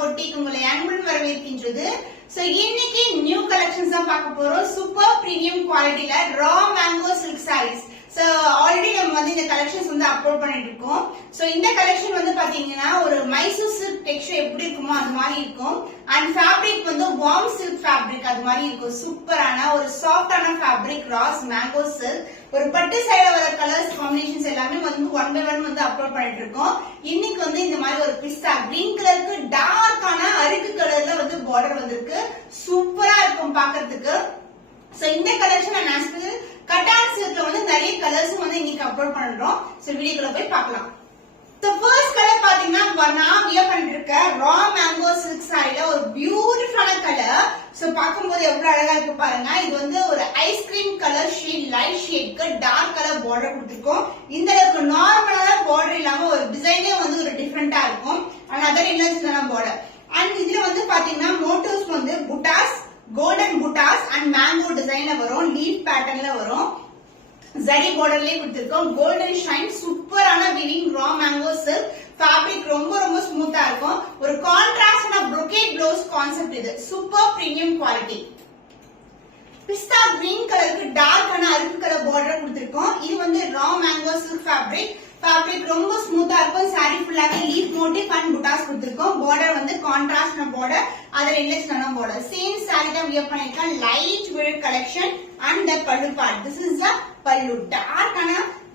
Boutique உங்களை அன்புடன் வரவேற்கின்றது. சோ இன்னைக்கு நியூ கலெக்ஷன்ஸ் தான் பார்க்க போறோம். சூப்பர் பிரீமியம் குவாலிட்டில raw mango silk sarees. So already நம்ம வந்து இந்த கலெக்ஷன்ஸ் வந்து அப்லோட் பண்ணிட்டு இருக்கோம். சோ இந்த கலெக்ஷன் வந்து பாத்தீங்கன்னா ஒரு மைசூர் சில்க் டெக்ஸ்சர் எப்படி இருக்குமோ அது மாதிரி இருக்கும். அண்ட் ஃபேப்ரிக் வந்து வார்ம் சில்க் ஃபேப்ரிக் அது மாதிரி இருக்கும். சூப்பரான ஒரு சாஃப்டான ஃபேப்ரிக் ராஸ் மேங்கோ சில்க். ஒரு பட்டு சைடுல வர கலர்ஸ் காம்பினேஷன்ஸ் எல்லாமே வந்து ஒன் பை ஒன் வந்து அப்லோட் பண்ணிட்டு இருக்கோம். இன்னைக்கு வந்து இந்த மாதிரி ஒரு பிஸ்தா கிரீன் கலருக்கு டார்க்கான அருக்கு கலர்ல வந்து பார்டர் வந்திருக்கு. சூப்பரா இருக்கும் பாக்குறதுக்கு. சோ இந்த கலெக்ஷன் நான் கட்டான் சில்க்ல வந்து நிறைய கலர்ஸ் வந்து இன்னைக்கு அப்லோட் பண்றோம். சோ வீடியோக்குள்ள போய் பார்க்கலாம். So first கலர் பாத்தீங்கன்னா நான் வியர் பண்ணிட்டு இருக்க ரா மேங்கோ சில்க் சாரில ஒரு பியூட்டிஃபுல்லான கலர். சோ பாக்கும்போது எவ்வளவு அழகா இருக்கு பாருங்க. இது வந்து ஒரு ஐஸ்கிரீம் கலர் ஷேட் லைட் ஷேட்க்கு டார்க் கலர் பார்டர் கொடுத்திருக்கோம். இந்த அளவுக்கு நார்மலான பார்டர் இல்லாம ஒரு டிசைனே வந்து ஒரு டிஃபரெண்டா இருக்கும். அண்ட் அதர் இல்லைன்னா பார்டர். அண்ட் இதுல வந்து பாத்தீங்கன்னா மோட்டிவ்ஸ் வந்து புட்டாஸ், கோல்டன் புட்டாஸ் அண்ட் மேங்கோ டிசைன்ல வரும். லீஃப் பேட்டர்ன்ல வரும். ஜரி பார்டர்லயே கொடுத்திருக்கோம். கோல்டன் ஷைன் சூப்பரான weaving raw mango silk fabric ரொம்ப ரொம்ப ஸ்மூத்தா இருக்கும். ஒரு கான்ட்ராஸ்டான brocade blouse கான்செப்ட் இது. Super premium quality. Pista green கலருக்கு டார்க்கான அருக்கு கலர் பார்டர் கொடுத்திருக்கோம். இது வந்து ரா மேங்கோ சில்க் ஃபேப்ரிக் ரொம்ப ஸ்மூத்தா இருக்கும். சாரி ஃபுல்லாவே லீஃப் மோட்டிவ் அண்ட் புட்டாஸ் கொடுத்திருக்கோம். பார்டர் வந்து கான்ட்ராஸ்டான பார்டர், அதர் இல்லைன்னா பார்டர். சேம் சாரி தான் வியர் பண்ணிருக்கேன். Light weight collection and the பல்லு பார்ட். திஸ் இஸ் த பல்லு. டார்க்கான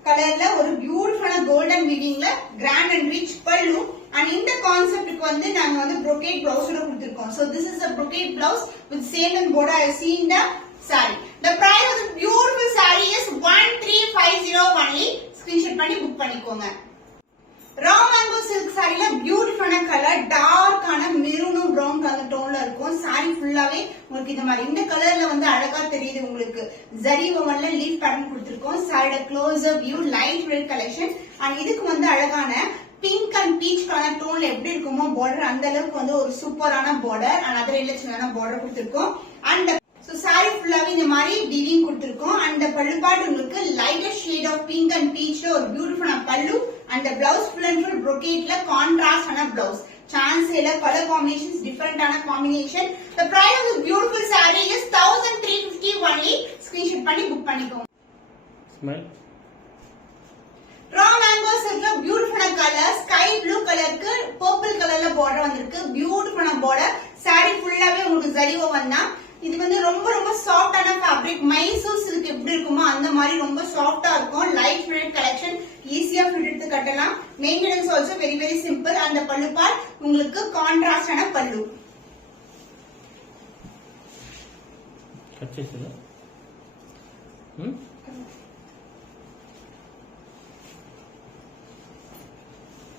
கலர்ல ஒரு பியூட்டிஃபுல்லான கோல்டன் வீவிங்ல கிராண்ட் அண்ட் ரிச் பல்லு. அண்ட் இந்த கான்செப்டுக்கு வந்து நாங்க வந்து brocade blouse கொடுத்திருக்கோம். So this is a brocade blouse with same and border I have seen the saree. The price of the beautiful saree is 1350 only. Screenshot பண்ணி book பண்ணிக்கோங்க. ரா mango silk சாரில பியூட்டிஃபுல்லான colour டார்க்கான மெரூனும் brown colour டோன்ல இருக்கும். Sorry ஃபுல்லாவே உங்களுக்கு இந்த மாதிரி இந்த கலர்ல வந்து அழகா தெரியுது உங்களுக்கு. ஜரி ஓவன்ல லீஃப் பேட்டர்ன் கொடுத்திருக்கோம். சாரியோட closer view light weight collection. And இதுக்கு வந்து அழகான பிங்க் அண்ட் பீச் கலர் டோன்ல எப்படி இருக்குமோ பார்டர் அந்த அளவுக்கு வந்து ஒரு சூப்பரான பார்டர் அண்ட் அதர் இல்லைன்னா பார்டர் கொடுத்திருக்கோம். அண்ட் சாரி ஃபுல்லாவே இந்த மாதிரி வீவிங் கொடுத்திருக்கோம். அந்த பல்லு பார்ட் உங்களுக்கு lighter shade of pink and பீச்ல ஒரு பியூட்டிஃபுல்லான பல்லு. அந்த பிளவுஸ் ஃபுல் அண்ட் ஃபுல் brocade-ல கான்ட்ராஸ்டான பிளவுஸ். சான்ஸ் இல்ல கலர் காம்பினேஷன்ஸ் டிஃபரெண்டான combination. The price of this beautiful saree is 1350 only. Screenshot பண்ணி புக் பண்ணிக்கோங்க. ஸ்மைல். ரா மேங்கோ சில்க்ல பியூட்டிஃபுல்லான கலர் ஸ்கை ப்ளூ கலருக்கு பர்பிள் கலர்ல பார்டர் வந்திருக்கு. பியூட்டிஃபுல்லான பார்டர். சாரி ஃபுல்லாவே உங்களுக்கு ஜரி ஓவன் தான். இது வந்து ரொம்ப ரொம்ப சாஃப்டான ஃபேப்ரிக். மைசூர் சில்க் எப்படி இருக்குமோ அந்த மாதிரி ரொம்ப சாஃப்டா இருக்கும். Light weight collection. ஈஸியா ஃபிட் எடுத்து கட்டலாம். Maintenance also very very simple. அந்த பல்லு பார்ட் உங்களுக்கு கான்ட்ராஸ்டான பல்லு.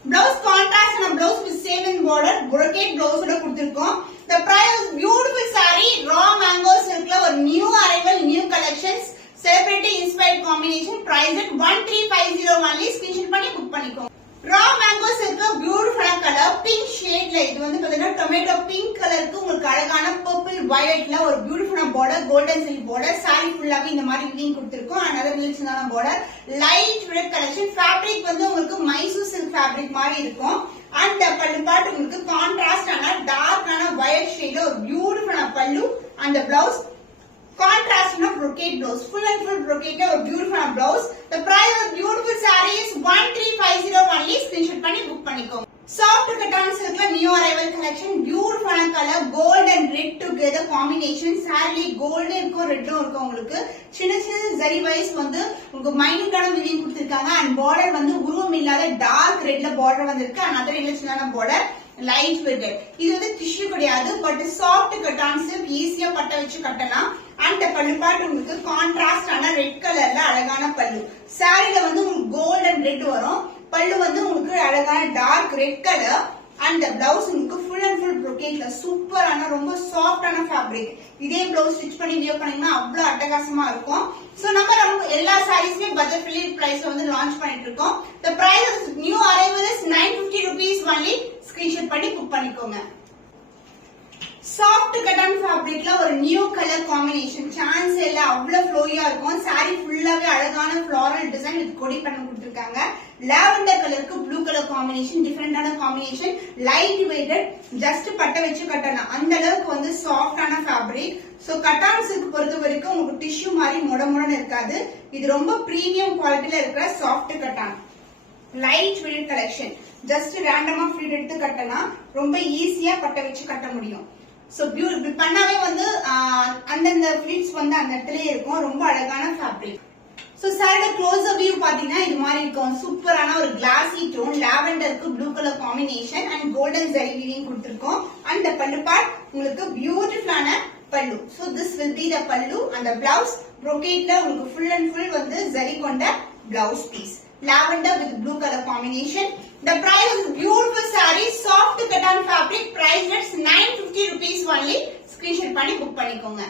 Blouse contrast and blouse with same in border brocade blouse ஓட கொடுத்திருக்கோம். The price is beautiful saree raw mango silk ல ஒரு new arrival new collections celebrity inspired combination price at 1350 only. screenshot பண்ணி book பண்ணிக்கோங்க. raw mango silk beautiful color pink shade ல இது வந்து பாத்தீங்கன்னா டொமேட்டோ பிங்க் கலருக்கு உங்களுக்கு அழகான purple violetல ஒரு பியூட்டிஃபுல்லான border golden silk border. saree ஃபுல்லாவே இந்த மாதிரி வீவிங் கொடுத்திருக்கோம். another ரிச்சான border light weight collection. fabric வந்து உங்களுக்கு மைசூர் silk fabric மாதிரி இருக்கும். and பல்லு பார்ட் உங்களுக்கு கான்ட்ராஸ்டான டார்க்கான violet shade ஒரு பியூட்டிஃபுல்லான பல்லு. and the blouse contrastina brocade blouse full and full brocade ஒரு பியூட்டிஃபுல்லான blouse. the price of beautiful saree is 1350 only. screenshot பண்ணி புக் பண்ணிக்கோங்க. soft cotton silk ல new arrival collection beautiful color gold and red together combination. saree gold இருக்கும் ரெட்டும் இருக்கும். உங்களுக்கு சின்ன சின்ன ஜரி வைஸ் வந்து உங்களுக்கு மைனூட்டான வீவிங் கொடுத்திருக்காங்க. and border வந்து உருவம் இல்லாத டார்க் ரெட்ல border வந்திருக்கு. and அதர் இல்லைன்னா border லைட் வெயிட். இது வந்து டிஷ்யூ கிடையாது பட் சாஃப்ட் கட்டான் சில்க். ஈஸியா பட்ட வச்சு கட்டலாம். அண்ட் பல்லு பார்ட் உங்களுக்கு கான்ட்ராஸ்டான ரெட் கலர்ல அழகான பல்லு. சாரில வந்து உங்களுக்கு கோல்ட் அண்ட் ரெட் வரும். பல்லு வந்து உங்களுக்கு அழகான dark red colour. And blouse உங்களுக்கு ஃபுல் அண்ட் ஃபுல் brocade-ல சூப்பரான ரொம்ப சாஃப்டான ஃபேப்ரிக். இதே பிளவுஸ் ஸ்டிச் பண்ணி வியர் பண்ணீங்கன்னா அவ்வளவு அட்டகாசமா இருக்கும். சோ நம்ம எல்லா சாரீஸ்மே பட்ஜெட் ஃப்ரெண்ட்லி பிரைஸ்ல வந்து லான்ச் பண்ணிட்டு இருக்கோம். the price of new arrival is 950 rupees only. screenshot பண்ணி புக் பண்ணிக்கோங்க. சாஃப்ட் கட்டன் ஃபேப்ரிக்ல ஒரு நியூ கலர் காம்பினேஷன் சான்ஸ் இல்ல அவ்வளவு ஃப்ளோயா இருக்கும். சாரி ஃபுல்லாவே அழகான ஃப்ளாரல் டிசைன் வித் கொடி பண்ண கொடுத்திருக்காங்க. லாவெண்டர் கலருக்கு ப்ளூ கலர் கலர் காம்பினேஷன், டிஃபரெண்டான காம்பினேஷன், லைட் வெயிட்டட், ஜஸ்ட் பட்டை வச்சு கட்டலாம். அந்த அளவுக்கு வந்து சாஃப்டான ஃபேப்ரிக். சோ கட்டான் சில்க் பொறுத்த வரைக்கும் உங்களுக்கு டிஷ்யூ மாதிரி மொடமொடன்னு இருக்காது. இது ரொம்ப பிரீமியம் குவாலிட்டில இருக்கிற soft cotton. Light weight collection. Just ரேண்டமா ஃபிட் எடுத்து கட்டலாம். ரொம்ப ஈஸியா பட்டை வச்சு கட்ட முடியும். சோ இப்படி பண்ணாவே வந்து அந்தந்த ஃபிளிட்ஸ் வந்து அந்த இடத்துலயே இருக்கும். ரொம்ப அழகான ஃபேப்ரிக். சோ சாரியோட க்ளோஸ்-அப் வியூ பாத்தீங்கன்னா இது மாதிரி இருக்கும். சூப்பரான ஒரு கிளாசி டோன், லாவெண்டருக்கு blue colour combination and golden zari weaving கொடுத்திருக்கோம். அண்ட் பல்லு பார்ட் உங்களுக்கு பியூட்டிஃபுல்லான pallu. So this will be the pallu. அந்த பிளவுஸ் brocade-ல உங்களுக்கு ஃபுல் அண்ட் ஃபுல் வந்து ஜரி கொண்ட blouse piece. Lavender with blue color combination. The price of beautiful saree, soft cotton fabric, price at 950 rupees only. Screenshot பண்ணி book பண்ணிக்கோங்க.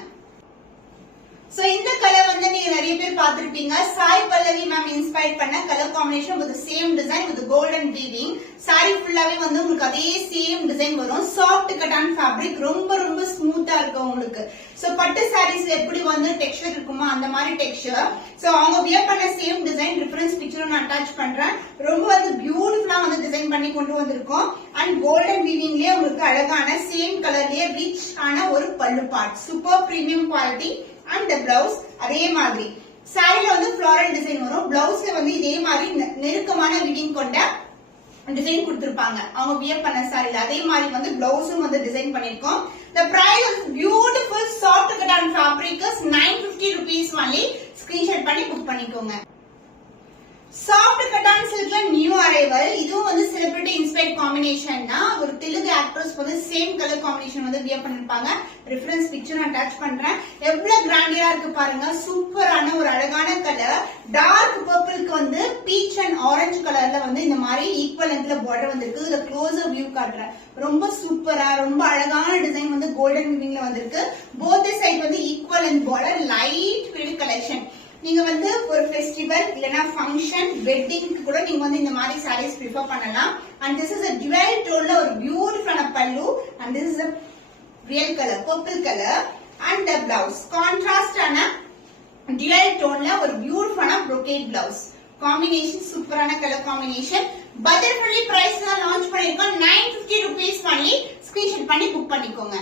So இந்த colour வந்து நீங்க நிறைய பேர் பார்த்திருப்பீங்க. சாய் பல்லவி மேம் இன்ஸ்பயர் பண்ண colour combination with same design with golden weaving. Sorry ஃபுல்லாவே வந்து உங்களுக்கு அதே சேம் டிசைன் வரும். சாஃப்ட் கட்டான் ஃபேப்ரிக், ரொம்ப ரொம்ப ஸ்மூத்தா இருக்கும் உங்களுக்கு. சோ பட்டு சாரீஸ்ல எப்படி வந்து டெக்ஸ்சர் இருக்குமோ அந்த மாதிரி டெக்ஸ்சர். சோ அவங்க வியர் பண்ண சேம் டிசைன் ரெஃபரன்ஸ் பிக்சரும் நான் அட்டாச் பண்றேன். ரொம்ப வந்து பியூட்டிஃபுல்லா வந்து டிசைன் பண்ணி கொண்டு வந்திருக்கோம். அண்ட் கோல்டன் வீவிங்லயே உங்களுக்கு அழகான சேம் கலர்லயே ரிச் ஆன ஒரு பல்லு part. Super premium quality. And blouse அதே மாதிரி சாரில வந்து ஃப்ளோரல் டிசைன் வரும். பிளவுஸ்ல வந்து இதே மாதிரி நெருக்கமான வீவிங் கொண்ட டிசைன் கொடுத்திருப்பாங்க. அவங்க வியர் பண்ண சாரில அதே மாதிரி வந்து பிளவுஸும் வந்து டிசைன் பண்ணிருக்கோம். The price of beautiful soft cotton fabric is 950 rupees only. Screenshot பண்ணி புக் பண்ணிக்கோங்க. சாஃப்ட் கட்டான் சில்க்ல நியூ அரைவல். இதுவும் வந்து செலிபிரிட்டி இன்ஸ்பயர்ட் காம்பினேஷன் தான். ஒரு தெலுங்கு ஆக்ட்ரஸ் வந்து சேம் கலர் காம்பினேஷன் வந்து வியர் பண்ணிருப்பாங்க. ரெஃபரன்ஸ் பிக்சர் நான் அட்டாச் பண்றேன். எவ்வளவு கிராண்டியா இருக்கு பாருங்க. சூப்பரான ஒரு அழகான கலர். டார்க் பர்பிள்க்கு வந்து பீச் அண்ட் ஆரஞ்சு கலர்ல வந்து இந்த மாதிரி ஈக்குவல் லென்த்ல பார்டர் வந்திருக்கு. இதுல க்ளோஸ்-அப் வியூ காட்டுறேன். ரொம்ப சூப்பரா ரொம்ப அழகான டிசைன் வந்து கோல்டன் வீவிங்ல வந்திருக்கு. போத் சைடு வந்து equal length border, light weight collection. நீங்க வந்து ஒரு ஃபெஸ்டிவல் இல்லனா ஃபங்க்ஷன் வெட்டிங்க்கு கூட நீங்க வந்து இந்த மாதிரி சாரீஸ் ப்ரிஃபர் பண்ணலாம். And this is a dual tone ஒரு பியூட்டிஃபுல்லான பல்லு. And this is a real color purple color and the blouse contrast ஆன dual tone ஒரு பியூட்டிஃபுல்லான brocade blouse காம்பினேஷன். சூப்பரான கலர் காம்பினேஷன். பட்ஜெட் ஃப்ரெண்ட்லி பிரைஸ்ல லான்ச் பண்ணிருக்கோம். 950 rupees only. ஸ்கிரீன்ஷாட் பண்ணி புக் பண்ணிக்கோங்க.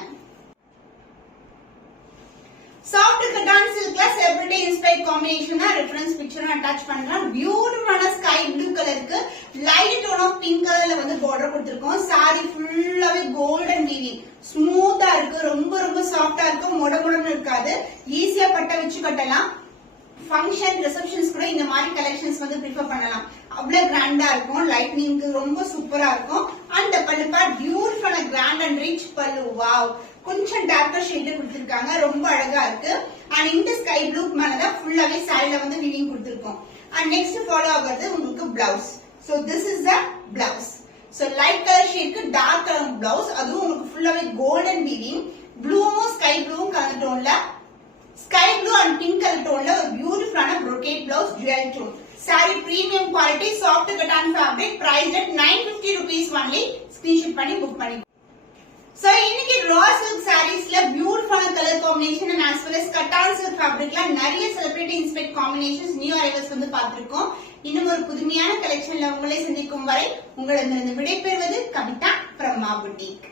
Soft cotton சில்க்ல celebrity inspired combination தான். Reference picture attach பண்றேன். பியூட்டிஃபுல்லான ஸ்கை ப்ளூ கலருக்கு லைட் டோன் ஆஃப் பிங்க் கலர்ல வந்து பார்டர் கொடுத்திருக்கோம். சாரி ஃபுல்லாவே கோல்டன் வீவிங். ஸ்மூத்தா இருக்கு. ரொம்ப ரொம்ப சாஃப்டா இருக்கு. மொடமொடன்னு இருக்காது. ஈஸியா பட்டை வச்சு கட்டலாம். ஃபங்க்ஷன் ரிசப்ஷன்ஸ் கூட இந்த மாதிரி கலெக்ஷன்ஸ் வந்து ப்ரிஃபர் பண்ணலாம். அவ்வளவு கிராண்டா இருக்கும். லைட்னிங்க்கு ரொம்ப சூப்பரா இருக்கும். அந்த பல்லு பார்ட் பியூட்டிஃபுல்லான கிராண்ட் அண்ட் ரிச் பல்லு. வாவ், கொஞ்சம் டார்க்கர் ஷேட் கொடுத்திருக்காங்க. ரொம்ப அழகா இருக்கு. அண்ட் இந்த ஸ்கை ப்ளூ மேலதான் ஃபுல்லாவே சாரில வந்து வீவிங் கொடுத்திருக்கோம். அண்ட் நெக்ஸ்ட் ஃபாலோ ஆகுறது உங்களுக்கு blouse. So this is the blouse. So light colour ஷேட்க்கு டார்க் கலர் பிளவுஸ். அதுவும் உங்களுக்கு ஃபுல்லாவே கோல்டன் வீவிங். ப்ளூவும் ஸ்கை ப்ளூவும் கலர் டோன்ல, sky blue and pink colour டோன்ல ஒரு பியூட்டிஃபுல்லான brocade blouse dual tone. Saree premium quality, soft cotton fabric, price at 950 rupees only. Screenshot பண்ணி புக் பண்ணி. சோ இன்னைக்கு ரா சில்க் சாரீஸ்ல பியூட்டிஃபுல்லான colour combination and as well as cotton silk ஃபேப்ரிக்ல நிறைய celebrity inspired combinations new arrivals வந்து பார்த்திருக்கோம். இன்னும் ஒரு புதுமையான கலெக்ஷன்ல உங்களை சந்திக்கும் வரை உங்களிடமிருந்து விடைபெறுவது கவிதா from Ma Boutique.